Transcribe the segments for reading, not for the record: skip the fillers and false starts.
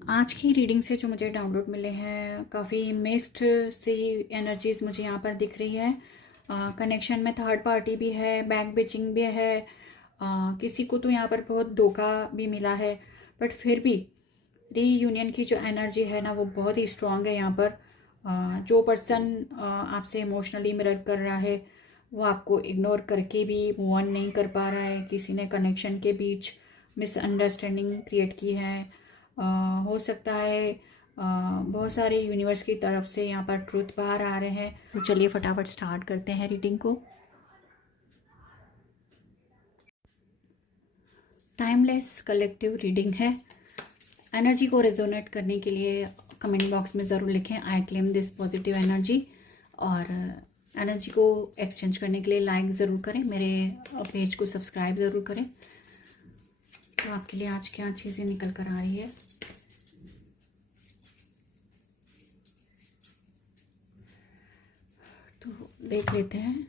आज की रीडिंग से जो मुझे डाउनलोड मिले हैं काफ़ी मिक्स्ड सी एनर्जीज मुझे यहाँ पर दिख रही है। कनेक्शन में थर्ड पार्टी भी है, बैक बिचिंग भी है। किसी को तो यहाँ पर बहुत धोखा भी मिला है, बट फिर भी रीयूनियन की जो एनर्जी है ना वो बहुत ही स्ट्रांग है यहाँ पर। जो पर्सन आपसे इमोशनली मिरर कर रहा है वो आपको इग्नोर करके भी मूव ऑन नहीं कर पा रहा है। किसी ने कनेक्शन के बीच मिसअंडरस्टैंडिंग क्रिएट की है। हो सकता है बहुत सारे यूनिवर्स की तरफ से यहाँ पर ट्रूथ बाहर आ रहे हैं। तो चलिए फटाफट स्टार्ट करते हैं रीडिंग को। टाइमलेस कलेक्टिव रीडिंग है। एनर्जी को रेजोनेट करने के लिए कमेंट बॉक्स में ज़रूर लिखें I claim this positive energy, और एनर्जी को एक्सचेंज करने के लिए लाइक ज़रूर करें, मेरे पेज को सब्सक्राइब ज़रूर करें। तो आपके लिए आज क्या चीज़ें निकल कर आ रही है। तो देख लेते हैं।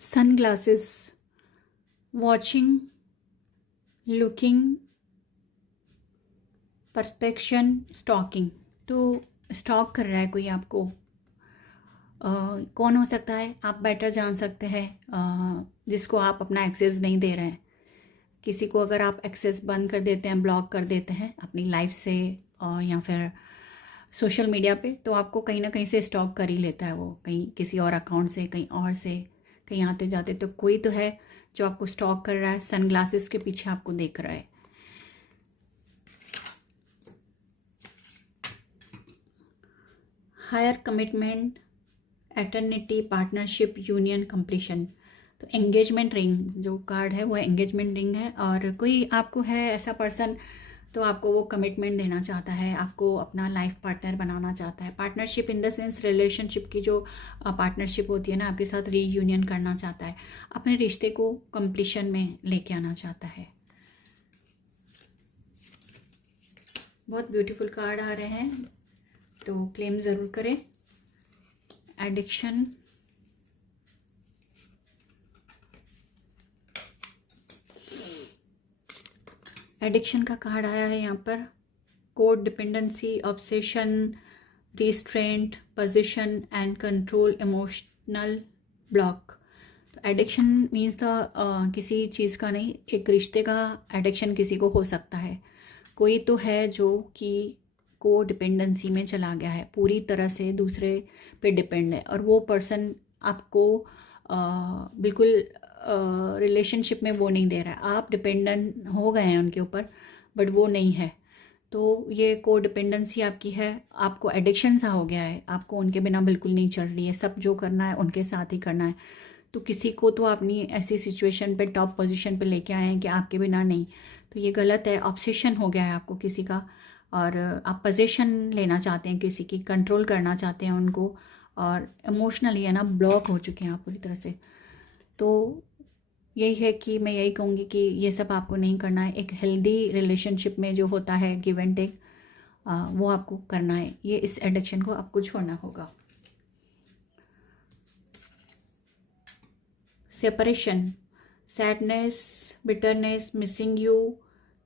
Sunglasses, watching, looking, perception, stalking. तो स्टॉक कर रहा है कोई आपको। कौन हो सकता है आप बेटर जान सकते हैं, जिसको आप अपना एक्सेस नहीं दे रहे हैं। किसी को अगर आप एक्सेस बंद कर देते हैं, ब्लॉक कर देते हैं अपनी लाइफ से या फिर सोशल मीडिया पे, तो आपको कहीं ना कहीं से स्टॉक कर ही लेता है वो, कहीं किसी और अकाउंट से, कहीं और से, कहीं आते जाते। तो कोई तो है जो आपको स्टॉक कर रहा है, सनग्लासेस के पीछे आपको देख रहा है। Higher commitment, eternity, partnership, union, completion. तो एंगेजमेंट रिंग जो कार्ड है वो एंगेजमेंट रिंग है, और कोई आपको है ऐसा पर्सन तो आपको वो कमिटमेंट देना चाहता है, आपको अपना लाइफ पार्टनर बनाना चाहता है। Partnership in the sense relationship की जो पार्टनरशिप होती है ना, आपके साथ रीयूनियन करना चाहता है, अपने रिश्ते को कंप्लीशन में लेके आना चाहता है। बहुत ब्यूटीफुल कार्ड आ रहे हैं, तो क्लेम ज़रूर करें। एडिक्शन, एडिक्शन का कार्ड आया है यहाँ पर। Code dependency, obsession, restraint, position and control, emotional block. तो एडिक्शन मीन्स द किसी चीज़ का नहीं, एक रिश्ते का एडिक्शन किसी को हो सकता है। कोई तो है जो कि को डिपेंडेंसी में चला गया है, पूरी तरह से दूसरे पे डिपेंड है, और वो पर्सन आपको बिल्कुल रिलेशनशिप में वो नहीं दे रहा है। आप डिपेंडेंट हो गए हैं उनके ऊपर, बट वो नहीं है। तो ये को डिपेंडेंसी आपकी है, आपको एडिक्शन सा हो गया है, आपको उनके बिना बिल्कुल नहीं चल रही है, सब जो करना है उनके साथ ही करना है। तो किसी को तो अपनी ऐसी सिचुएशन पे टॉप पोजीशन पे लेके आए हैं कि आपके बिना नहीं, तो ये गलत है। ऑब्सेशन हो गया है आपको किसी का, और आप पोजीशन लेना चाहते हैं किसी की, कंट्रोल करना चाहते हैं उनको, और इमोशनली है ना ब्लॉक हो चुके हैं आप पूरी तरह से। तो यही है कि मैं यही कहूँगी कि ये सब आपको नहीं करना है। एक हेल्दी रिलेशनशिप में जो होता है गिव एंड टेक, वो आपको करना है। ये इस एडिक्शन को आपको छोड़ना होगा। Separation, sadness, bitterness, missing you,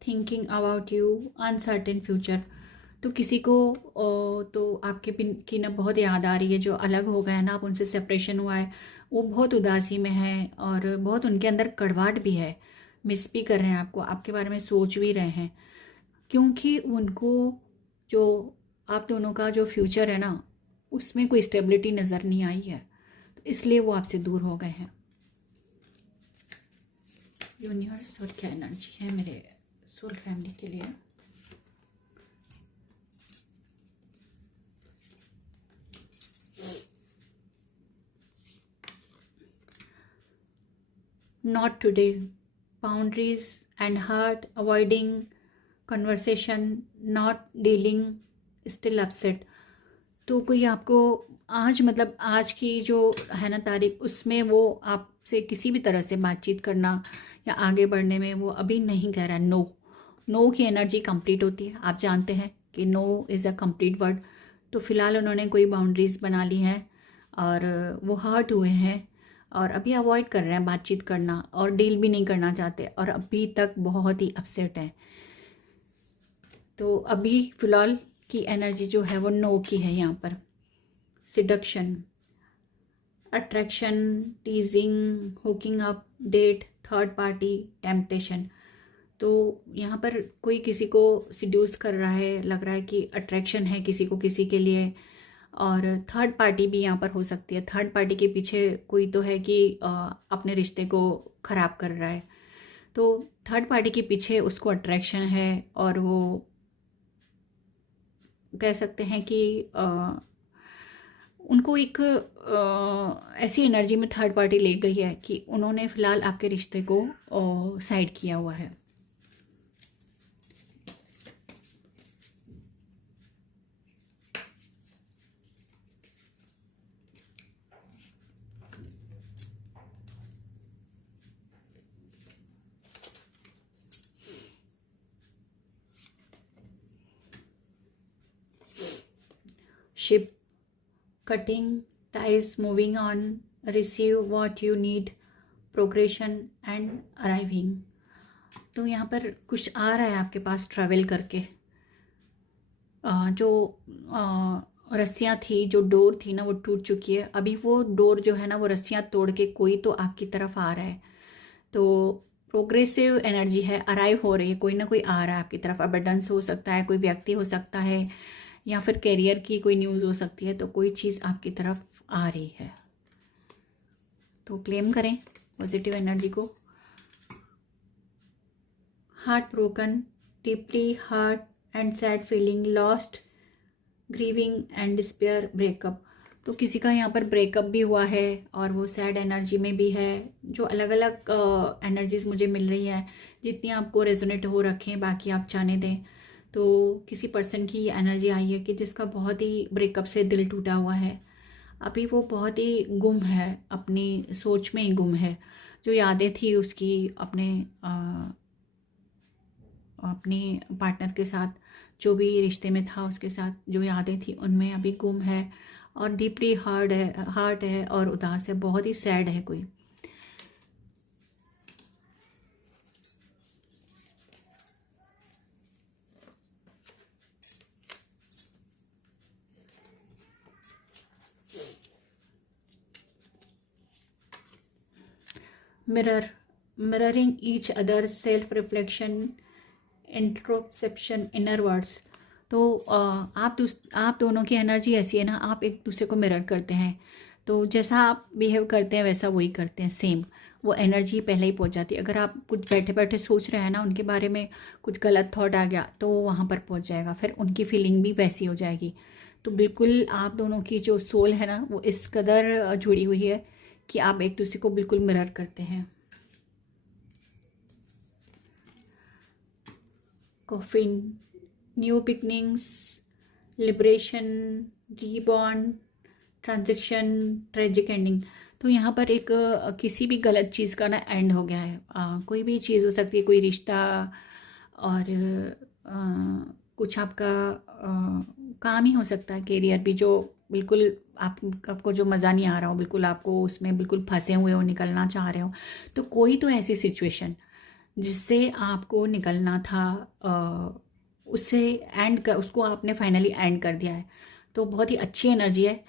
thinking about you, uncertain future. तो किसी को तो आपके की ना बहुत याद आ रही है, जो अलग हो गए ना, आप उनसे सेपरेशन हुआ है, वो बहुत उदासी में है, और बहुत उनके अंदर कड़वाहट भी है, मिस भी कर रहे हैं आपको, आपके बारे में सोच भी रहे हैं, क्योंकि उनको जो आप दोनों का जो फ्यूचर है ना उसमें कोई स्टेबिलिटी नज़र नहीं आई है, तो इसलिए वो आपसे दूर हो गए हैं। यूनिवर्स और क्या एनर्जी है मेरे सोल फैमिली के लिए। Not today, boundaries and heart, avoiding conversation, not dealing, still upset. तो कोई आपको आज, मतलब आज की जो है ना तारीख, उसमें वो आप आपसे किसी भी तरह से बातचीत करना या आगे बढ़ने में वो अभी नहीं कह रहा है। नो, नो की एनर्जी कंप्लीट होती है, आप जानते हैं कि no is a complete word. तो फ़िलहाल उन्होंने कोई बाउंड्रीज़ बना ली हैं और वो हर्ट हुए हैं और अभी अवॉइड कर रहे हैं बातचीत करना और डील भी नहीं करना चाहते और अभी तक बहुत ही अपसेट है। तो अभी फ़िलहाल की एनर्जी जो है वो नो की है यहाँ पर। Seduction, attraction, teasing, hooking up, date, third party, temptation. तो यहाँ पर कोई किसी को सिड्यूस कर रहा है, लग रहा है कि अट्रैक्शन है किसी को किसी के लिए, और थर्ड पार्टी भी यहाँ पर हो सकती है। थर्ड पार्टी के पीछे कोई तो है कि अपने रिश्ते को ख़राब कर रहा है। तो थर्ड पार्टी के पीछे उसको अट्रैक्शन है और वो कह सकते हैं कि उनको एक ऐसी एनर्जी में थर्ड पार्टी ले गई है कि उन्होंने फ़िलहाल आपके रिश्ते को साइड किया हुआ है। Ship, cutting ties, moving on, receive what you need, progression and arriving। तो यहाँ पर कुछ आ रहा है आपके पास ट्रैवल करके। जो रस्सियाँ थी, जो डोर थी ना, वो टूट चुकी है। अभी वो डोर जो है ना, वो रस्सियाँ तोड़ के कोई तो आपकी तरफ आ रहा है। तो प्रोग्रेसिव एनर्जी है, अराइव हो रही है, कोई ना कोई आ रहा है आपकी तरफ। अबंडेंस हो सकता है, कोई व्यक्ति हो सकता है, या फिर करियर की कोई न्यूज़ हो सकती है। तो कोई चीज़ आपकी तरफ आ रही है, तो क्लेम करें पॉजिटिव एनर्जी को। Heart broken, deeply hurt and sad feeling, lost, grieving and despair, breakup. तो किसी का यहाँ पर ब्रेकअप भी हुआ है और वो सैड एनर्जी में भी है। जो अलग अलग एनर्जीज मुझे मिल रही है, जितनी आपको रेजोनेट हो रखें, बाकी आप जाने दें। तो किसी पर्सन की एनर्जी आई है कि जिसका बहुत ही ब्रेकअप से दिल टूटा हुआ है। अभी वो बहुत ही गुम है, अपनी सोच में ही गुम है। जो यादें थी उसकी अपने पार्टनर के साथ, जो भी रिश्ते में था उसके साथ, जो यादें थी उनमें अभी गुम है और डीपली हार्ट है और उदास है, बहुत ही सैड है कोई। Mirroring each other, self reflection, introspection, inner words. तो आप दोनों की एनर्जी ऐसी है ना, आप एक दूसरे को मिरर करते हैं। तो जैसा आप बिहेव करते हैं वैसा वही करते हैं, सेम वो एनर्जी पहले ही पहुंच जाती है। अगर आप कुछ बैठे बैठे सोच रहे हैं ना उनके बारे में, कुछ गलत थॉट आ गया तो वहाँ पर पहुंच जाएगा, फिर उनकी फीलिंग भी वैसी हो जाएगी। तो बिल्कुल आप दोनों की जो सोल है ना, वो इस कदर जुड़ी हुई है कि आप एक दूसरे को बिल्कुल मिरर करते हैं। Coffin, new beginnings, liberation, reborn, transaction, tragic ending. तो यहाँ पर एक किसी भी गलत चीज़ का ना एंड हो गया है। कोई भी चीज़ हो सकती है, कोई रिश्ता और कुछ आपका काम ही हो सकता है, करियर भी, जो बिल्कुल आपको जो मज़ा नहीं आ रहा हो, बिल्कुल आपको उसमें बिल्कुल फंसे हुए हो, निकलना चाह रहे हो। तो कोई तो ऐसी सिचुएशन जिससे आपको निकलना था, उससे उसको आपने फाइनली एंड कर दिया है। तो बहुत ही अच्छी एनर्जी है।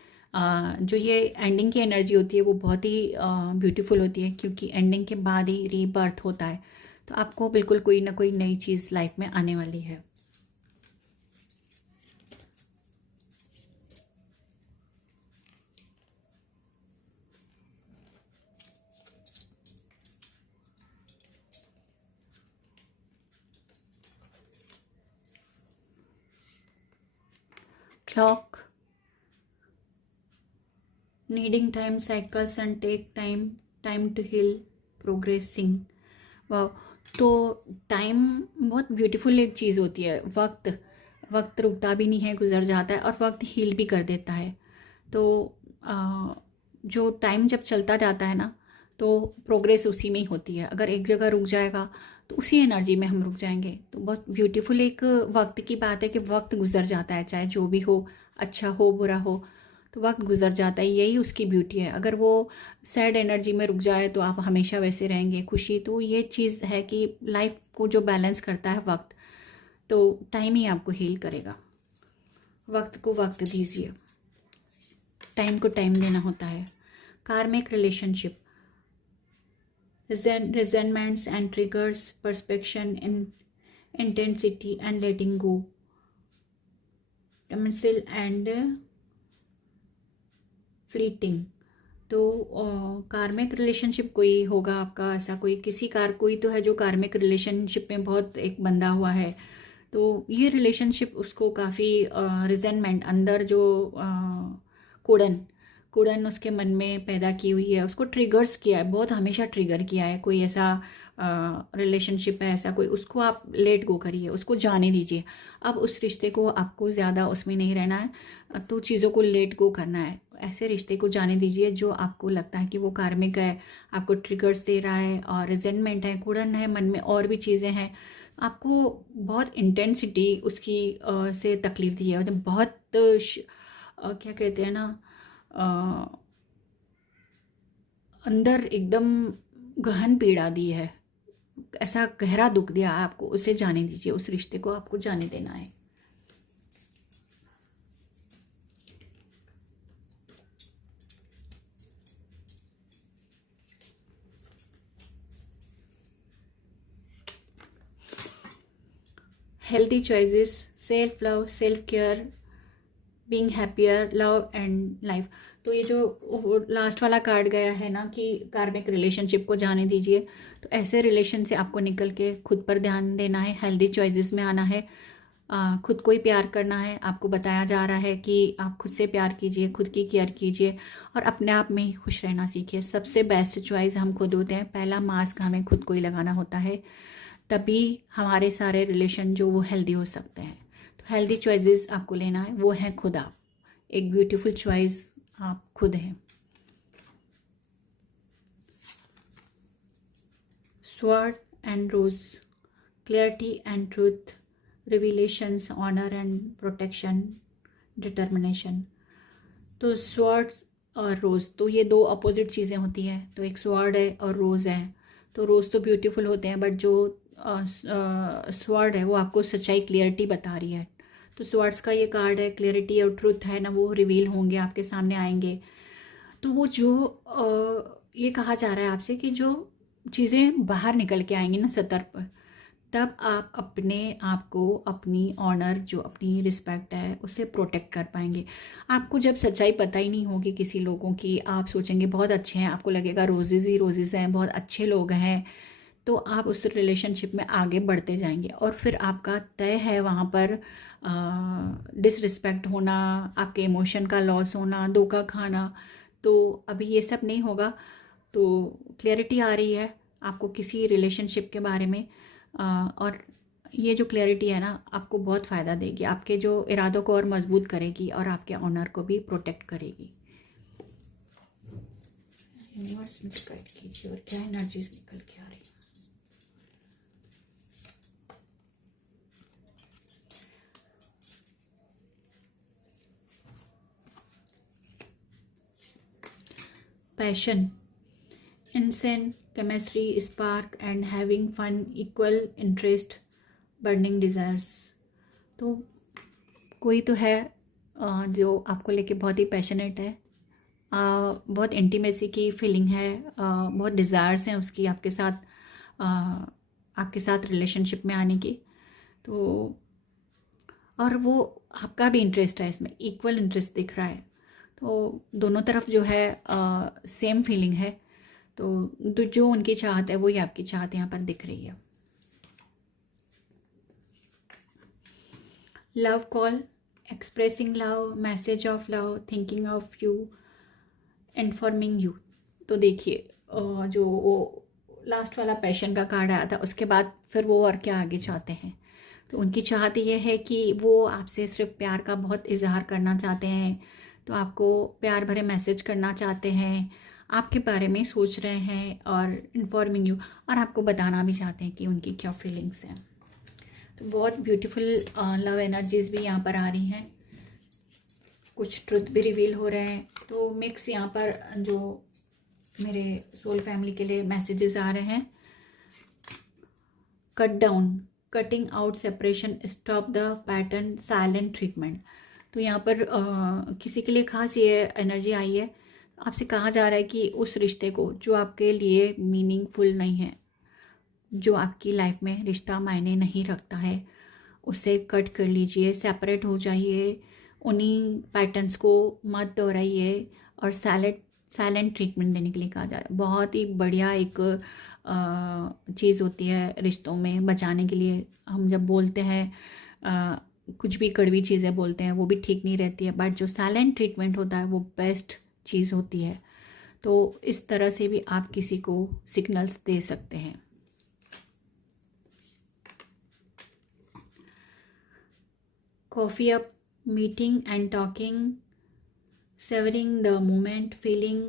जो ये एंडिंग की एनर्जी होती है वो बहुत ही ब्यूटीफुल होती है, क्योंकि एंडिंग के बाद ही रीबर्थ होता है। तो आपको बिल्कुल कोई ना कोई नई चीज़ लाइफ में आने वाली है। Clock, needing time cycles and take time to heal, progressing। वाह। तो टाइम बहुत ब्यूटीफुल एक चीज़ होती है। वक्त रुकता भी नहीं है, गुजर जाता है, और वक्त हील भी कर देता है। तो जो टाइम जब चलता जाता है ना, तो प्रोग्रेस उसी में ही होती है। अगर एक जगह रुक जाएगा तो उसी एनर्जी में हम रुक जाएंगे। तो बहुत ब्यूटीफुल एक वक्त की बात है कि वक्त गुजर जाता है, चाहे जो भी हो, अच्छा हो बुरा हो, तो वक्त गुजर जाता है, यही उसकी ब्यूटी है। अगर वो सैड एनर्जी में रुक जाए तो आप हमेशा वैसे रहेंगे। खुशी, तो ये चीज़ है कि लाइफ को जो बैलेंस करता है वक्त, तो टाइम ही आपको हील करेगा। वक्त को वक्त दीजिए, टाइम को टाइम देना होता है। कार्मिक relationship, resentments and triggers, perspection in intensity and letting go, domicile and fleeting। तो कार्मिक रिलेशनशिप कोई होगा आपका, ऐसा कोई कोई तो है जो कार्मिक रिलेशनशिप में बहुत एक बंधा हुआ है। तो ये रिलेशनशिप उसको काफ़ी रिजेंटमेंट, अंदर जो कुड़न उसके मन में पैदा की हुई है, उसको ट्रिगर्स किया है, बहुत हमेशा ट्रिगर किया है। कोई ऐसा रिलेशनशिप है ऐसा कोई, उसको आप लेट गो करिए, उसको जाने दीजिए। अब उस रिश्ते को आपको ज़्यादा उसमें नहीं रहना है, तो चीज़ों को लेट गो करना है। ऐसे रिश्ते को जाने दीजिए जो आपको लगता है कि वो कार्मिक है, आपको ट्रिगर्स दे रहा है और रिजेंटमेंट है, कुड़न है मन में, और भी चीज़ें हैं, आपको बहुत इंटेंसिटी उसकी से तकलीफ दी है, मतलब बहुत क्या कहते हैं ना, अंदर एकदम गहन पीड़ा दी है, ऐसा गहरा दुख दिया आपको, उसे जाने दीजिए, उस रिश्ते को आपको जाने देना है। Healthy choices, self love, self care, being happier, love and life. तो ये जो लास्ट वाला कार्ड गया है ना कि कार्मिक रिलेशनशिप को जाने दीजिए, तो ऐसे रिलेशन से आपको निकल के खुद पर ध्यान देना है, हेल्दी चॉइसेस में आना है, खुद को ही प्यार करना है। आपको बताया जा रहा है कि आप खुद से प्यार कीजिए, खुद की केयर कीजिए और अपने आप में ही खुश रहना सीखिए। सबसे बेस्ट चॉइस हम खुद होते हैं, पहला मास्क हमें खुद को ही लगाना होता है, तभी हमारे सारे रिलेशन जो वो हेल्दी हो सकते हैं। तो हेल्दी चॉइसेस आपको लेना है, वो है खुद आप, एक ब्यूटीफुल चॉइस आप खुद हैं। Sword and rose, clarity and truth, revelations, honour and protection, determination. तो स्वॉर्ड और रोज़, तो ये दो अपोजिट चीज़ें होती हैं। तो एक स्वॉर्ड है और रोज़ है। तो रोज़ तो ब्यूटीफुल होते हैं, बट जो स्वॉर्ड है वो आपको सच्चाई, क्लियरिटी बता रही है। तो स्वॉर्ड्स का ये कार्ड है, क्लियरिटी और ट्रूथ है ना, वो रिवील होंगे, आपके सामने आएंगे। तो वो जो ये कहा जा रहा है आपसे कि जो चीज़ें बाहर निकल के आएंगी ना सतर पर, तब आप अपने आप को, अपनी ऑनर, जो अपनी रिस्पेक्ट है, उसे प्रोटेक्ट कर पाएंगे। आपको जब सच्चाई पता ही नहीं होगी किसी लोगों की, आप सोचेंगे बहुत अच्छे हैं, आपको लगेगा रोजेज़ ही रोजेज़ हैं, बहुत अच्छे लोग हैं, तो आप उस रिलेशनशिप में आगे बढ़ते जाएंगे और फिर आपका तय है वहाँ पर डिसरिस्पेक्ट होना, आपके इमोशन का लॉस होना, धोखा खाना। तो अभी ये सब नहीं होगा। तो क्लैरिटी आ रही है आपको किसी रिलेशनशिप के बारे में, और ये जो क्लैरिटी है ना आपको बहुत फ़ायदा देगी, आपके जो इरादों को और मजबूत करेगी और आपके ऑनर को भी प्रोटेक्ट करेगी। यूनिवर्स मुझे गाइड कीजिए और क्या एनर्जीज निकल के आ रही है। Passion, intent, chemistry, spark and having fun, equal interest, burning desires। तो कोई तो है जो आपको लेके बहुत ही पैशनेट है, बहुत इंटीमेसी की फीलिंग है, बहुत डिज़ायर्स हैं उसकी आपके साथ रिलेशनशिप में आने की। तो और वो आपका भी इंटरेस्ट है इसमें, इक्वल इंटरेस्ट दिख रहा है। तो दोनों तरफ जो है सेम फीलिंग है। तो जो उनकी चाहत है वही आपकी चाहत यहाँ पर दिख रही है। Love call, expressing love, message of love, thinking of you, informing you. तो देखिए जो वो लास्ट वाला पैशन का कार्ड आया था, उसके बाद फिर वो और क्या आगे चाहते हैं। तो उनकी चाहत ये है कि वो आपसे सिर्फ प्यार का बहुत इजहार करना चाहते हैं, तो आपको प्यार भरे मैसेज करना चाहते हैं, आपके बारे में सोच रहे हैं और इन्फॉर्मिंग यू, और आपको बताना भी चाहते हैं कि उनकी क्या फीलिंग्स हैं। तो बहुत ब्यूटीफुल लव एनर्जीज भी यहाँ पर आ रही हैं, कुछ ट्रुथ भी रिवील हो रहे हैं। तो मिक्स यहाँ पर जो मेरे सोल फैमिली के लिए मैसेजेस आ रहे हैं, cut down, cutting out separation, stop the pattern, silent treatment. तो यहाँ पर किसी के लिए खास ये एनर्जी आई है, आपसे कहा जा रहा है कि उस रिश्ते को जो आपके लिए मीनिंगफुल नहीं है, जो आपकी लाइफ में रिश्ता मायने नहीं रखता है, उसे कट कर लीजिए, सेपरेट हो जाइए, उन्हीं पैटर्न्स को मत दोहराइए और साइलेंट ट्रीटमेंट देने के लिए कहा जा रहा है। बहुत ही बढ़िया एक चीज़ होती है रिश्तों में बचाने के लिए। हम जब बोलते हैं कुछ भी कड़वी चीज़ें बोलते हैं, वो भी ठीक नहीं रहती है, बट जो साइलेंट ट्रीटमेंट होता है वो बेस्ट चीज़ होती है। तो इस तरह से भी आप किसी को सिग्नल्स दे सकते हैं। Coffee up, meeting and talking, savouring the moment, feeling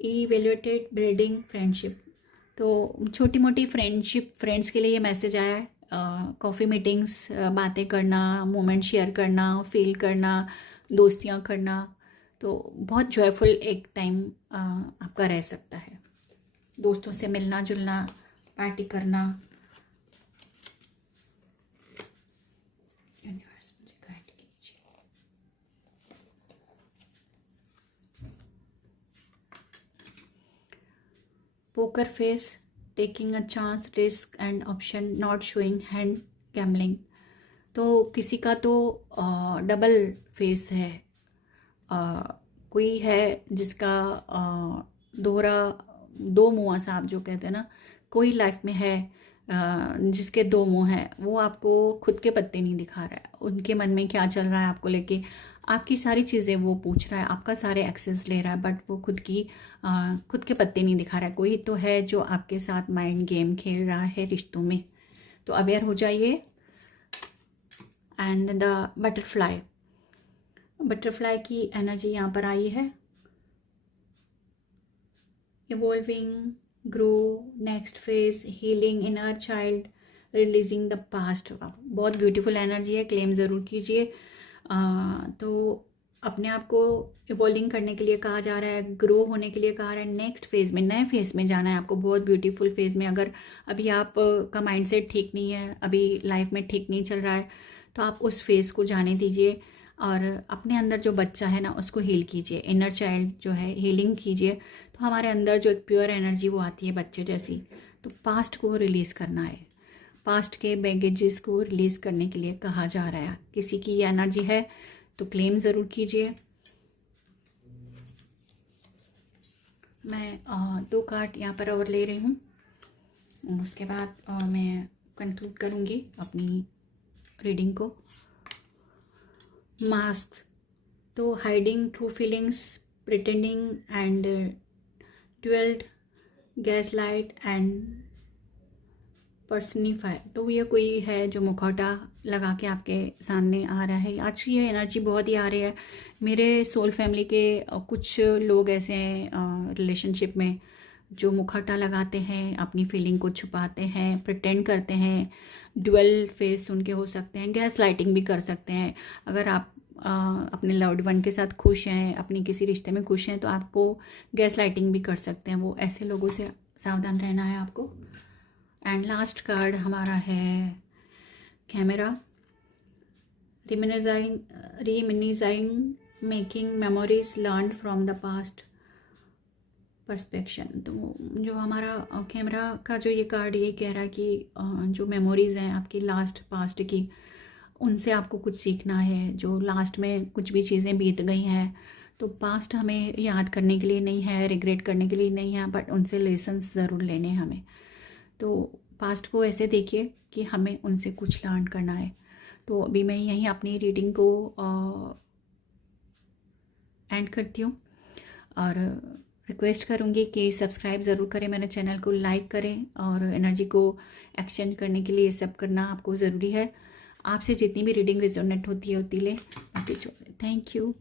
evaluated, building friendship. तो छोटी मोटी फ्रेंड्स के लिए ये मैसेज आया है। कॉफ़ी मीटिंग्स, बातें करना, मोमेंट शेयर करना, फील करना, दोस्तियाँ करना, तो बहुत जॉयफुल एक टाइम आपका रह सकता है। दोस्तों से मिलना जुलना, पार्टी करना। यूनिवर्स मुझे गाइड कीजिए। Poker face, taking a chance, risk and option, not showing hand, gambling. तो किसी का तो डबल फेस है, कोई है जिसका दोहरा, दो मुँह सांप जो कहते हैं ना, कोई लाइफ में है जिसके दो मुंह हैं। वो आपको खुद के पत्ते नहीं दिखा रहा है, उनके मन में क्या चल रहा है आपको लेके, आपकी सारी चीज़ें वो पूछ रहा है, आपका सारे एक्सेस ले रहा है, बट वो खुद के पत्ते नहीं दिखा रहा है। कोई तो है जो आपके साथ माइंड गेम खेल रहा है रिश्तों में। तो अवेयर हो जाइए। एंड द बटरफ्लाई की एनर्जी यहाँ पर आई है। Evolving, grow, next phase, healing inner child, releasing the past. बहुत ब्यूटीफुल एनर्जी है, क्लेम ज़रूर कीजिए। तो अपने आप को इवॉल्विंग करने के लिए कहा जा रहा है, ग्रो होने के लिए कहा रहा है, नेक्स्ट फेज़ में, नए फेज़ में जाना है आपको, बहुत ब्यूटीफुल फेज़ में। अगर अभी आप का माइंडसेट ठीक नहीं है, अभी लाइफ में ठीक नहीं चल रहा है, तो आप उस फेज़ को जाने दीजिए और अपने अंदर जो बच्चा है ना उसको हील कीजिए, इनर चाइल्ड जो है हीलिंग कीजिए। तो हमारे अंदर जो एक प्योर एनर्जी वो आती है बच्चे जैसी। तो पास्ट को रिलीज़ करना है, पास्ट के बैगेजेस को रिलीज़ करने के लिए कहा जा रहा है। किसी की ये एनर्जी है तो क्लेम ज़रूर कीजिए। मैं 2 कार्ड यहाँ पर और ले रही हूँ, उसके बाद मैं कंक्लूड करूँगी अपनी रीडिंग को। मास्क, तो hiding true feelings, pretending and dwelled, gas light and personify. तो ये कोई है जो मुखौटा लगा के आपके सामने आ रहा है। आज ये एनर्जी बहुत ही आ रही है। मेरे सोल फैमिली के कुछ लोग ऐसे हैं रिलेशनशिप में जो मुखौटा लगाते हैं, अपनी फीलिंग को छुपाते हैं, प्रिटेंड करते हैं, ड्यूअल फेस उनके हो सकते हैं, गैस लाइटिंग भी कर सकते हैं। अगर आप अपने लव्ड वन के साथ खुश हैं, अपनी किसी रिश्ते में खुश हैं, तो आपको गैस लाइटिंग भी कर सकते हैं। वो ऐसे लोगों से सावधान रहना है आपको। एंड लास्ट कार्ड हमारा है camera, reminiscing, making memories learn from the past, perspective. तो जो हमारा कैमरा का जो ये कार्ड ये कह रहा है कि जो मेमोरीज़ हैं आपकी लास्ट पास्ट की, उनसे आपको कुछ सीखना है। जो लास्ट में कुछ भी चीज़ें बीत गई हैं, तो पास्ट हमें याद करने के लिए नहीं है, रिग्रेट करने के लिए नहीं है, बट उनसे लेसन्स ज़रूर लेने हैं हमें। तो पास्ट को ऐसे देखिए कि हमें उनसे कुछ लर्न करना है। तो अभी मैं यहीं अपनी रीडिंग को एंड करती हूँ और रिक्वेस्ट करूँगी कि सब्सक्राइब ज़रूर करें मेरे चैनल को, लाइक करें, और एनर्जी को एक्सचेंज करने के लिए ये सब करना आपको ज़रूरी है। आपसे जितनी भी रीडिंग रिजोनेट होती है लें। Thank you.